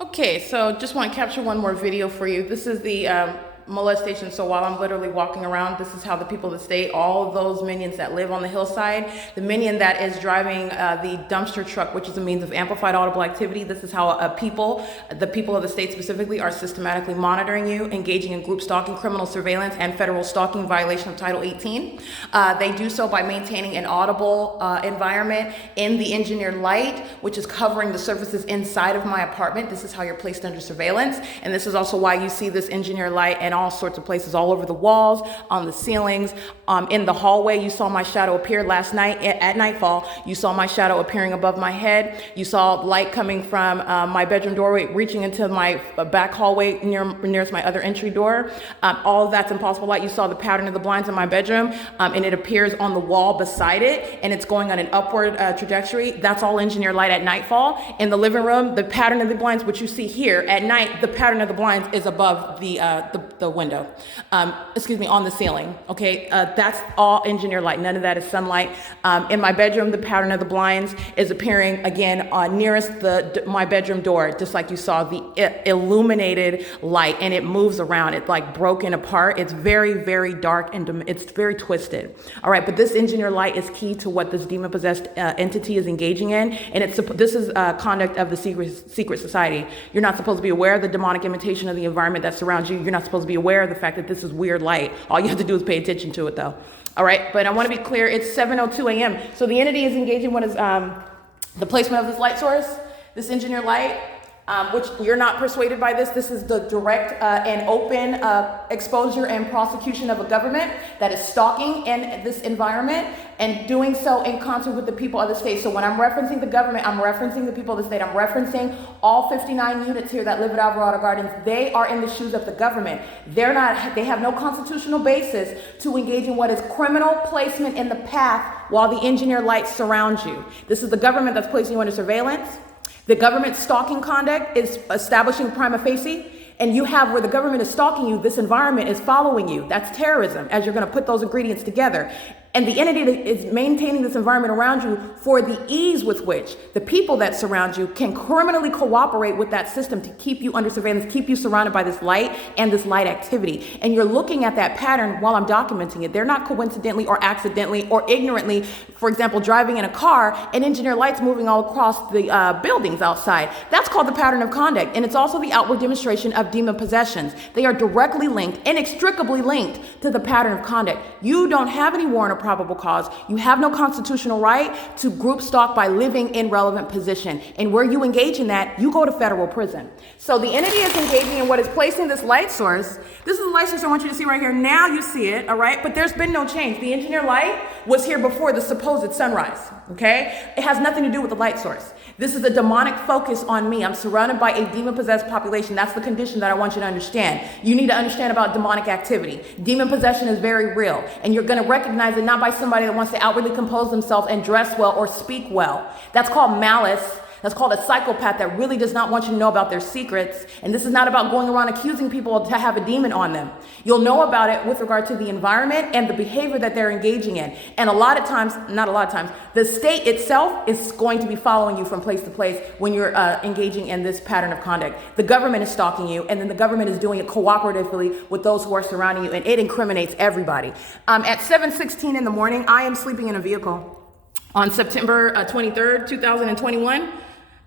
Okay, so just want to capture one more video for you. This is the molestation. So while I'm literally walking around, this is how the people of the state, all of those minions that live on the hillside, the minion that is driving the dumpster truck, which is a means of amplified audible activity. This is how the people of the state specifically, are systematically monitoring you, engaging in group stalking, criminal surveillance, and federal stalking violation of Title 18. They do so by maintaining an audible environment in the engineered light, which is covering the surfaces inside of my apartment. This is how you're placed under surveillance. And this is also why you see this engineered light and all sorts of places, all over the walls, on the ceilings, in the hallway. You saw my shadow appear last night at nightfall. You saw my shadow appearing above my head. You saw light coming from my bedroom doorway, reaching into my back hallway nearest my other entry door. All of that's impossible light. You saw the pattern of the blinds in my bedroom, and it appears on the wall beside it, and it's going on an upward trajectory. That's all engineered light at nightfall. In the living room, the pattern of the blinds, which you see here at night, the pattern of the blinds is above the window, on the ceiling. Okay, that's all engineered light. None of that is sunlight. In my bedroom, the pattern of the blinds is appearing again nearest my bedroom door, just like you saw the illuminated light, and it moves around. It's like broken apart. It's very, very dark and it's very twisted. All right, but this engineered light is key to what this demon-possessed entity is engaging in, and this is conduct of the secret society. You're not supposed to be aware of the demonic imitation of the environment that surrounds you. You're not supposed to be aware of the fact that this is weird light. All you have to do is pay attention to it, though. All right, but I want to be clear. It's 7:02 a.m. So the entity is engaging what is the placement of this light source, this engineered light, which you're not persuaded by this. This is the direct and open exposure and prosecution of a government that is stalking in this environment and doing so in concert with the people of the state. So when I'm referencing the government, I'm referencing the people of the state. I'm referencing all 59 units here that live at Alvarado Gardens. They are in the shoes of the government. They have no constitutional basis to engage in what is criminal placement in the path while the engineered light surrounds you. This is the government that's placing you under surveillance. The government's stalking conduct is establishing prima facie, and you have where the government is stalking you, this environment is following you. That's terrorism, as you're going to put those ingredients together. And the entity that is maintaining this environment around you for the ease with which the people that surround you can criminally cooperate with that system to keep you under surveillance, keep you surrounded by this light and this light activity. And you're looking at that pattern while I'm documenting it. They're not coincidentally or accidentally or ignorantly, for example, driving in a car and engineer lights moving all across the buildings outside. That's called the pattern of conduct. And it's also the outward demonstration of demon possessions. They are directly linked, inextricably linked to the pattern of conduct. You don't have any warrant or probable cause. You have no constitutional right to group stalk by living in relevant position. And where you engage in that, you go to federal prison. So the entity is engaging in what is placing this light source. This is the light source I want you to see right here. Now you see it, all right? But there's been no change. The engineer light was here before the supposed sunrise, okay? It has nothing to do with the light source. This is a demonic focus on me. I'm surrounded by a demon-possessed population. That's the condition that I want you to understand. You need to understand about demonic activity. Demon possession is very real, and you're going to recognize it not by somebody that wants to outwardly compose themselves and dress well or speak well. That's called malice. That's called a psychopath that really does not want you to know about their secrets. And this is not about going around accusing people to have a demon on them. You'll know about it with regard to the environment and the behavior that they're engaging in. And not a lot of times, the state itself is going to be following you from place to place when you're engaging in this pattern of conduct. The government is stalking you, and then the government is doing it cooperatively with those who are surrounding you, and it incriminates everybody. At 7:16 in the morning, I am sleeping in a vehicle on September 23rd, 2021.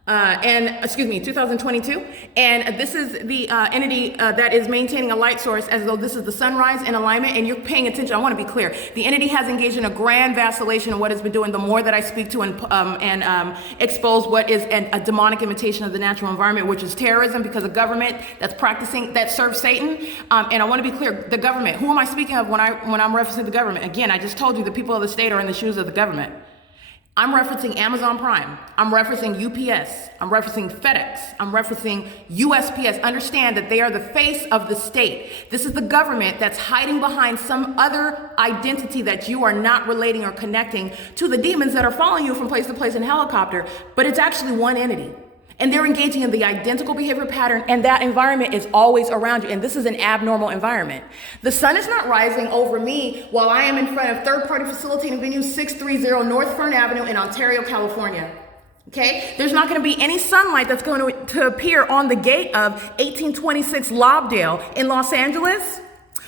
2022. And this is the entity that is maintaining a light source as though this is the sunrise in alignment, and you're paying attention. I want to be clear. The entity has engaged in a grand vacillation of what it's been doing. The more that I speak to and expose what is a demonic imitation of the natural environment, which is terrorism, because a government that serves Satan. And I want to be clear. The government. Who am I speaking of when I'm referencing the government? Again, I just told you the people of the state are in the shoes of the government. I'm referencing Amazon Prime. I'm referencing UPS. I'm referencing FedEx. I'm referencing USPS. Understand that they are the face of the state. This is the government that's hiding behind some other identity that you are not relating or connecting to the demons that are following you from place to place in helicopter. But it's actually one entity. And they're engaging in the identical behavior pattern, and that environment is always around you. And this is an abnormal environment. The sun is not rising over me while I am in front of third-party facilitating venue 630 North Fern Avenue in Ontario, California. Okay, there's not going to be any sunlight that's going to appear on the gate of 1826 Lobdell in Los Angeles,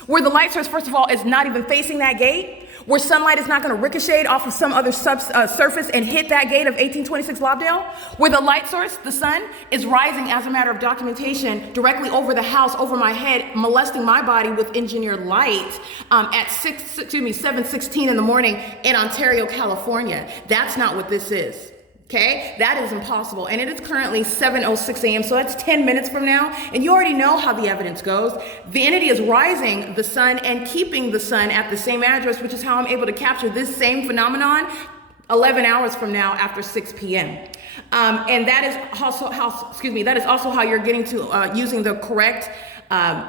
where the light source, first of all, is not even facing that gate, where sunlight is not going to ricochet off of some other surface and hit that gate of 1826 Lobdell, where the light source, the sun, is rising as a matter of documentation directly over the house, over my head, molesting my body with engineered light at 7:16 in the morning in Ontario, California. That's not what this is. Okay, that is impossible. And it is currently 7:06 a.m. So that's 10 minutes from now. And you already know how the evidence goes. The entity is rising the sun and keeping the sun at the same address, which is how I'm able to capture this same phenomenon 11 hours from now after 6 p.m. And that is also how you're getting to using the correct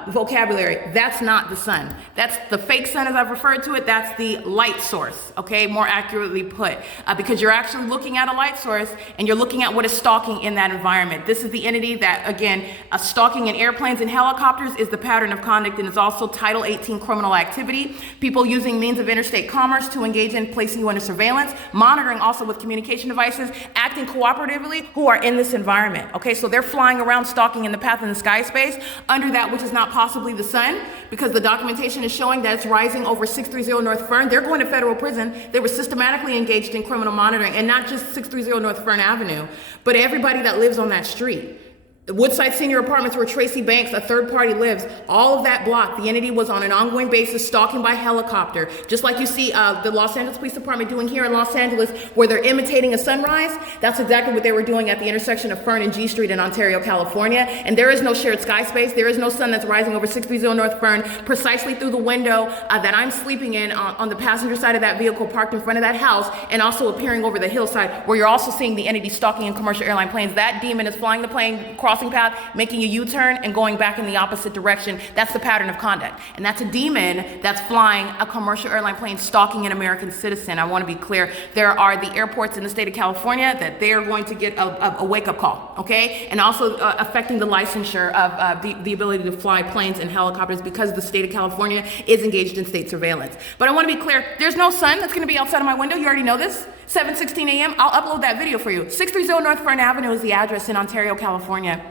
vocabulary. That's not the sun. That's the fake sun, as I've referred to it. That's the light source, okay, more accurately put, because you're actually looking at a light source and you're looking at what is stalking in that environment. This is the entity that, again, stalking in airplanes and helicopters is the pattern of conduct, and is also Title 18 criminal activity. People using means of interstate commerce to engage in placing you under surveillance, monitoring also with communication devices, acting cooperatively, who are in this environment, okay? So they're flying around stalking in the path in the sky space under that which is not possibly the sun, because the documentation is showing that it's rising over 630 North Fern. They're going to federal prison. They were systematically engaged in criminal monitoring, and not just 630 North Fern Avenue, but everybody that lives on that street. The Woodside Senior Apartments, where Tracy Banks, a third party, lives, all of that block, the entity was on an ongoing basis stalking by helicopter, just like you see the Los Angeles Police Department doing here in Los Angeles, where they're imitating a sunrise. That's exactly what they were doing at the intersection of Fern and G Street in Ontario, California. And there is no shared sky space. There is no sun that's rising over 630 North Fern, precisely through the window that I'm sleeping in on the passenger side of that vehicle parked in front of that house, and also appearing over the hillside, where you're also seeing the entity stalking in commercial airline planes. That demon is flying the plane, crossing path, making a U-turn, and going back in the opposite direction. That's the pattern of conduct. And that's a demon that's flying a commercial airline plane, stalking an American citizen. I want to be clear. There are the airports in the state of California that they are going to get a wake-up call, okay? And also affecting the licensure of the ability to fly planes and helicopters, because the state of California is engaged in state surveillance. But I want to be clear. There's no sun that's going to be outside of my window. You already know this. 7:16 a.m. I'll upload that video for you. 630 North Fern Avenue is the address in Ontario, California.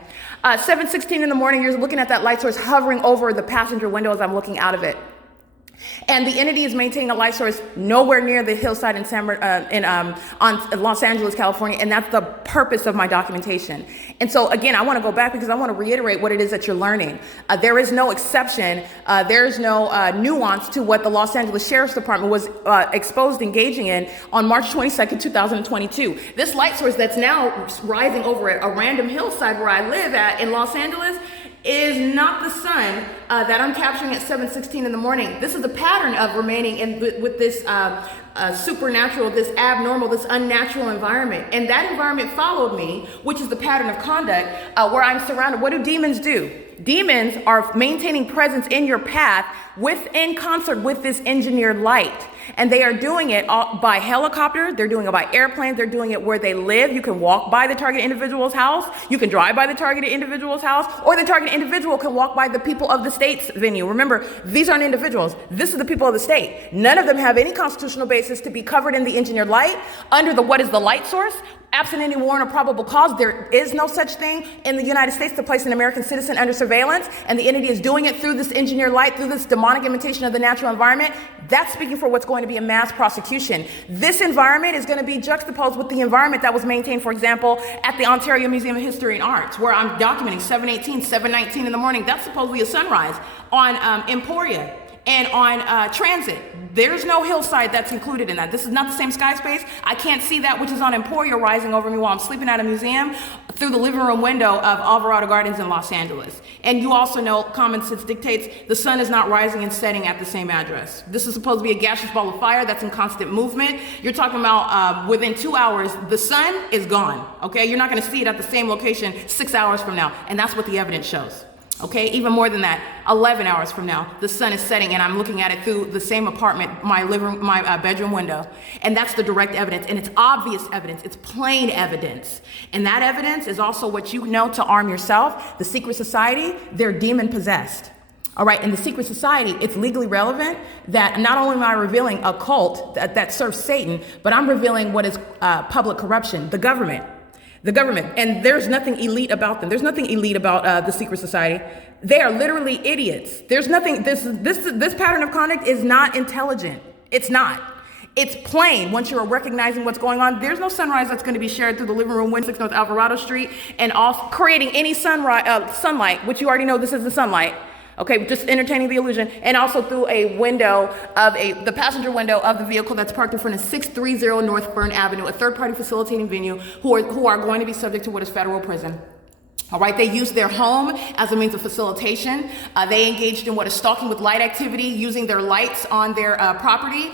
7:16 in the morning, you're looking at that light source hovering over the passenger window as I'm looking out of it. And the entity is maintaining a light source nowhere near the hillside on Los Angeles, California, and that's the purpose of my documentation. And so again, I want to go back because I want to reiterate what it is that you're learning. There is no exception. There is no nuance to what the Los Angeles Sheriff's Department was exposed engaging in on March 22nd, 2022. This light source that's now rising over a random hillside where I live at in Los Angeles is not the sun that I'm capturing at 7:16 in the morning. This is the pattern of remaining with this supernatural, this abnormal, this unnatural environment. And that environment followed me, which is the pattern of conduct where I'm surrounded. What do demons do? Demons are maintaining presence in your path in concert with this engineered light. And they are doing it by helicopter, they're doing it by airplanes, they're doing it where they live. You can walk by the target individual's house, you can drive by the targeted individual's house, or the target individual can walk by the people of the state's venue. Remember, these aren't individuals. This is the people of the state. None of them have any constitutional basis to be covered in the engineered light under what is the light source. Absent any warrant or probable cause, there is no such thing in the United States to place an American citizen under surveillance, and the entity is doing it through this engineered light, through this demonic imitation of the natural environment. That's speaking for what's going to be a mass prosecution. This environment is going to be juxtaposed with the environment that was maintained, for example, at the Ontario Museum of History and Arts, where I'm documenting 7:18, 7:19 in the morning. That's supposedly a sunrise on Emporia and on Transit. There's no hillside that's included in that. This is not the same sky space. I can't see that which is on Emporia rising over me while I'm sleeping at a museum through the living room window of Alvarado Gardens in Los Angeles. And you also know common sense dictates the sun is not rising and setting at the same address. This is supposed to be a gaseous ball of fire that's in constant movement. You're talking about within 2 hours, the sun is gone, okay? You're not gonna see it at the same location 6 hours from now. And that's what the evidence shows. Okay, even more than that, 11 hours from now, the sun is setting and I'm looking at it through the same apartment, my bedroom window. And that's the direct evidence, and it's obvious evidence, it's plain evidence. And that evidence is also what you know to arm yourself. The secret society, they're demon possessed. All right, in the secret society, it's legally relevant that not only am I revealing a cult that serves Satan, but I'm revealing what is public corruption, the government. The government, and there's nothing elite about them. There's nothing elite about the secret society. They are literally idiots. There's nothing. This pattern of conduct is not intelligent. It's not. It's plain. Once you're recognizing what's going on, there's no sunrise that's going to be shared through the living room window, 6 North Alvarado Street, and off creating any sunlight, which you already know this is the sunlight. Okay, just entertaining the illusion, and also through a window of the passenger window of the vehicle that's parked in front of 630 North Fern Avenue, a third-party facilitating venue who are going to be subject to what is federal prison. All right, they used their home as a means of facilitation. They engaged in what is stalking with light activity, using their lights on their property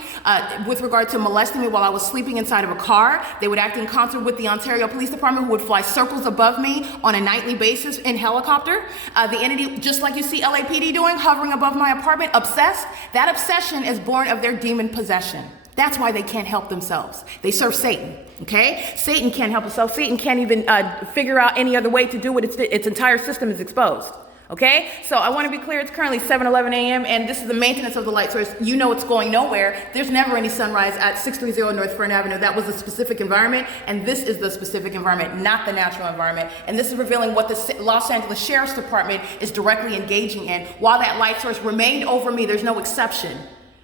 with regard to molesting me while I was sleeping inside of a car. They would act in concert with the Ontario Police Department, who would fly circles above me on a nightly basis in helicopter. The entity, just like you see LAPD doing, hovering above my apartment, obsessed. That obsession is born of their demon possession. That's why they can't help themselves. They serve Satan, okay? Satan can't help himself. Satan can't even figure out any other way to do it. Its entire system is exposed, okay? So I want to be clear. It's currently 7:11 a.m., and this is the maintenance of the light source. You know it's going nowhere. There's never any sunrise at 630 North Fern Avenue. That was a specific environment, and this is the specific environment, not the natural environment. And this is revealing what the Los Angeles Sheriff's Department is directly engaging in. While that light source remained over me, there's no exception.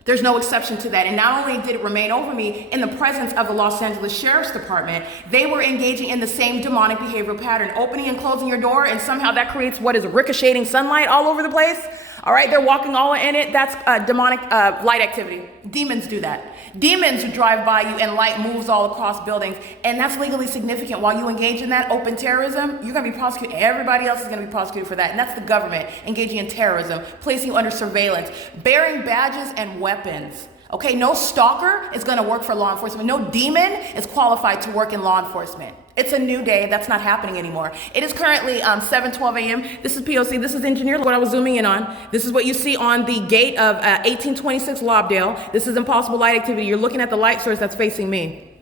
There's no exception to that. And not only did it remain over me in the presence of the Los Angeles Sheriff's Department, they were engaging in the same demonic behavioral pattern, opening and closing your door, and somehow that creates what is ricocheting sunlight all over the place. All right, they're walking all in it. That's demonic light activity. Demons do that. Demons drive by you and light moves all across buildings, and that's legally significant. While you engage in that open terrorism, you're going to be prosecuted. Everybody else is going to be prosecuted for that, and that's the government engaging in terrorism, placing you under surveillance, bearing badges and weapons. Okay, no stalker is going to work for law enforcement. No demon is qualified to work in law enforcement. It's a new day. That's not happening anymore. It is currently 7:12 a.m. This is P.O.C. This is engineer. What I was zooming in on. This is what you see on the gate of 1826 Lobdell. This is impossible light activity. You're looking at the light source that's facing me.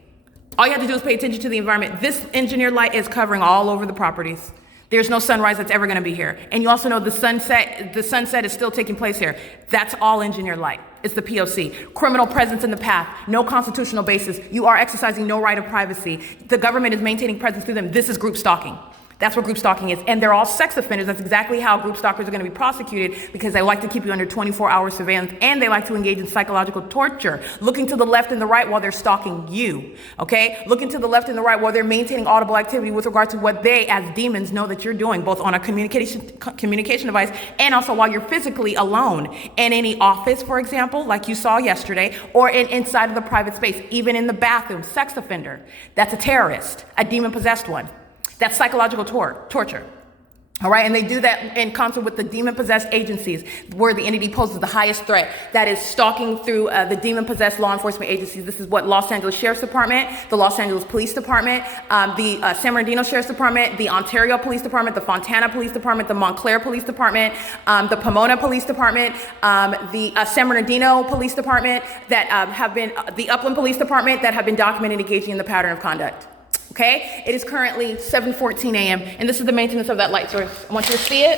All you have to do is pay attention to the environment. This engineered light is covering all over the properties. There's no sunrise that's ever going to be here. And you also know the sunset is still taking place here. That's all engineered light. It's the P.O.C. Criminal presence in the path. No constitutional basis. You are exercising no right of privacy. The government is maintaining presence through them. This is group stalking. That's what group stalking is. And they're all sex offenders. That's exactly how group stalkers are going to be prosecuted, because they like to keep you under 24-hour surveillance, and they like to engage in psychological torture, looking to the left and the right while they're stalking you, okay? Looking to the left and the right while they're maintaining audible activity with regard to what they, as demons, know that you're doing, both on a communication device and also while you're physically alone in any office, for example, like you saw yesterday, or inside of the private space, even in the bathroom. Sex offender. That's a terrorist, a demon-possessed one. That's psychological torture. All right, and they do that in concert with the demon-possessed agencies, where the entity poses the highest threat. That is stalking through the demon-possessed law enforcement agencies. This is what Los Angeles Sheriff's Department, the Los Angeles Police Department, the San Bernardino Sheriff's Department, the Ontario Police Department, the Fontana Police Department, the Montclair Police Department, the Pomona Police Department, the San Bernardino Police Department, that have been, the Upland Police Department, that have been documented engaging in the pattern of conduct. Okay, it is currently 7:14 a.m. and this is the maintenance of that light source. I want you to see it,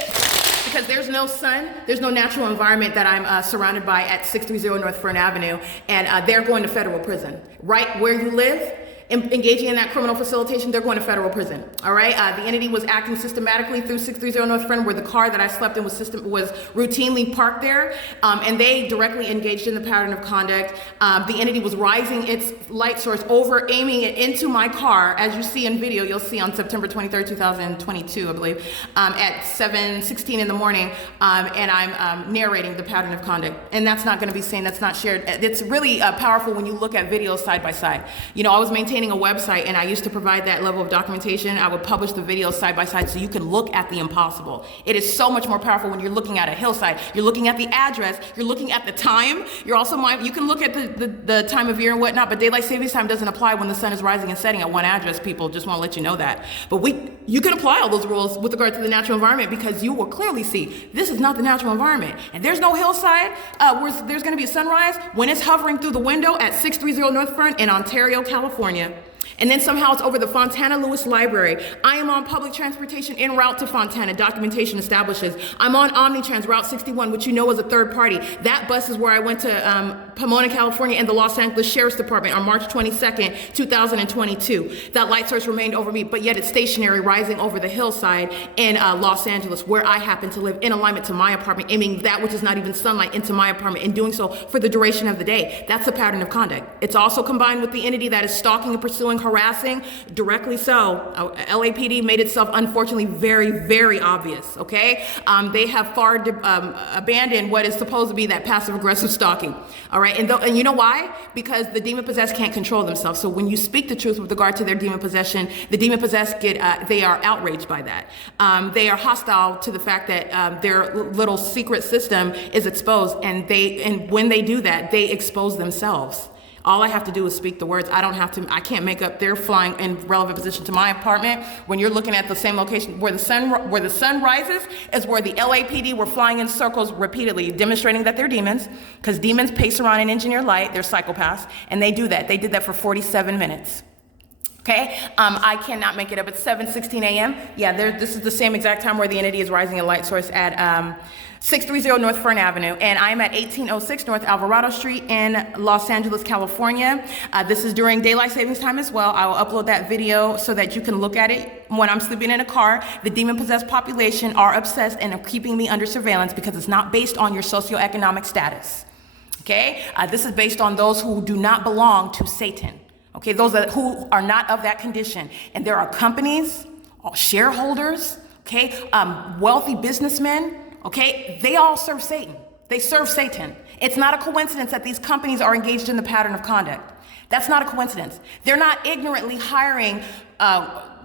because there's no sun, there's no natural environment that I'm surrounded by at 630 North Fern Avenue, and they're going to federal prison. Right where you live, engaging in that criminal facilitation, they're going to federal prison. All right, the entity was acting systematically through 630 North Fern, where the car that I slept in was routinely parked there, and they directly engaged in the pattern of conduct. The entity was rising its light source over, aiming it into my car, as you see in video. You'll see on September 23rd, 2022, I believe, at 7:16 in the morning, and I'm narrating the pattern of conduct. And that's not going to be seen, that's not shared. It's really powerful when you look at videos side by side. You know, I was maintaining a website, and I used to provide that level of documentation. I would publish the videos side by side so you can look at the impossible. It is so much more powerful when you're looking at a hillside. You're looking at the address. You're looking at the time. You're also, you can look at the time of year and whatnot, but daylight savings time doesn't apply when the sun is rising and setting at one address. People, just want to let you know that. But you can apply all those rules with regard to the natural environment, because you will clearly see this is not the natural environment. And there's no hillside where there's going to be a sunrise when it's hovering through the window at 630 North Front in Ontario, California. And then somehow it's over the Fontana Lewis Library. I am on public transportation en route to Fontana, documentation establishes. I'm on Omnitrans, Route 61, which you know is a third party. That bus is where I went to Pomona, California, and the Los Angeles Sheriff's Department on March 22nd, 2022. That light source remained over me, but yet it's stationary, rising over the hillside in Los Angeles, where I happen to live, in alignment to my apartment, aiming that which is not even sunlight into my apartment, and doing so for the duration of the day. That's a pattern of conduct. It's also combined with the entity that is stalking and pursuing, harassing, directly so. LAPD made itself unfortunately very, very obvious, okay? They have far abandoned what is supposed to be that passive aggressive stalking, all right? And you know why? Because the demon possessed can't control themselves. So when you speak the truth with regard to their demon possession, the demon possessed they are outraged by that. They are hostile to the fact that their little secret system is exposed, and when they do that, they expose themselves. All I have to do is speak the words. I can't make up. They're flying in relevant position to my apartment. When you're looking at the same location where the sun rises is where the LAPD were flying in circles repeatedly, demonstrating that they're demons, because demons pace around in engineered light. They're psychopaths, and they do that. They did that for 47 minutes. Okay, I cannot make it up. It's 7:16 a.m. Yeah, this is the same exact time where the entity is rising a light source at 630 North Fern Avenue, and I'm at 1806 North Alvarado Street in Los Angeles, California. This is during daylight savings time as well. I will upload that video so that you can look at it when I'm sleeping in a car. The demon-possessed population are obsessed and are keeping me under surveillance because it's not based on your socioeconomic status. Okay, this is based on those who do not belong to Satan. Okay, those who are not of that condition. And there are companies, shareholders, okay, wealthy businessmen, okay, they all serve Satan. They serve Satan. It's not a coincidence that these companies are engaged in the pattern of conduct. That's not a coincidence. They're not ignorantly hiring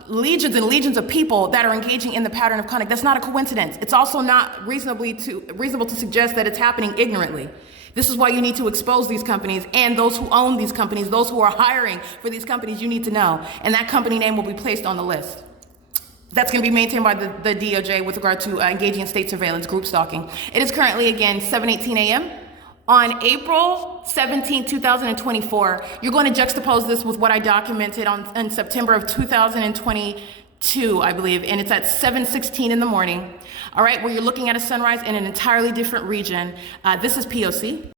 legions and legions of people that are engaging in the pattern of conduct. That's not a coincidence. It's also not reasonable to suggest that it's happening ignorantly. This is why you need to expose these companies and those who own these companies, those who are hiring for these companies, you need to know. And that company name will be placed on the list. That's going to be maintained by the DOJ with regard to engaging in state surveillance, group stalking. It is currently, again, 7:18 a.m. On April 17, 2024, you're going to juxtapose this with what I documented in September of 2022, I believe, and it's at 7:16 in the morning. All right, where you're looking at a sunrise in an entirely different region. This is P.O.C.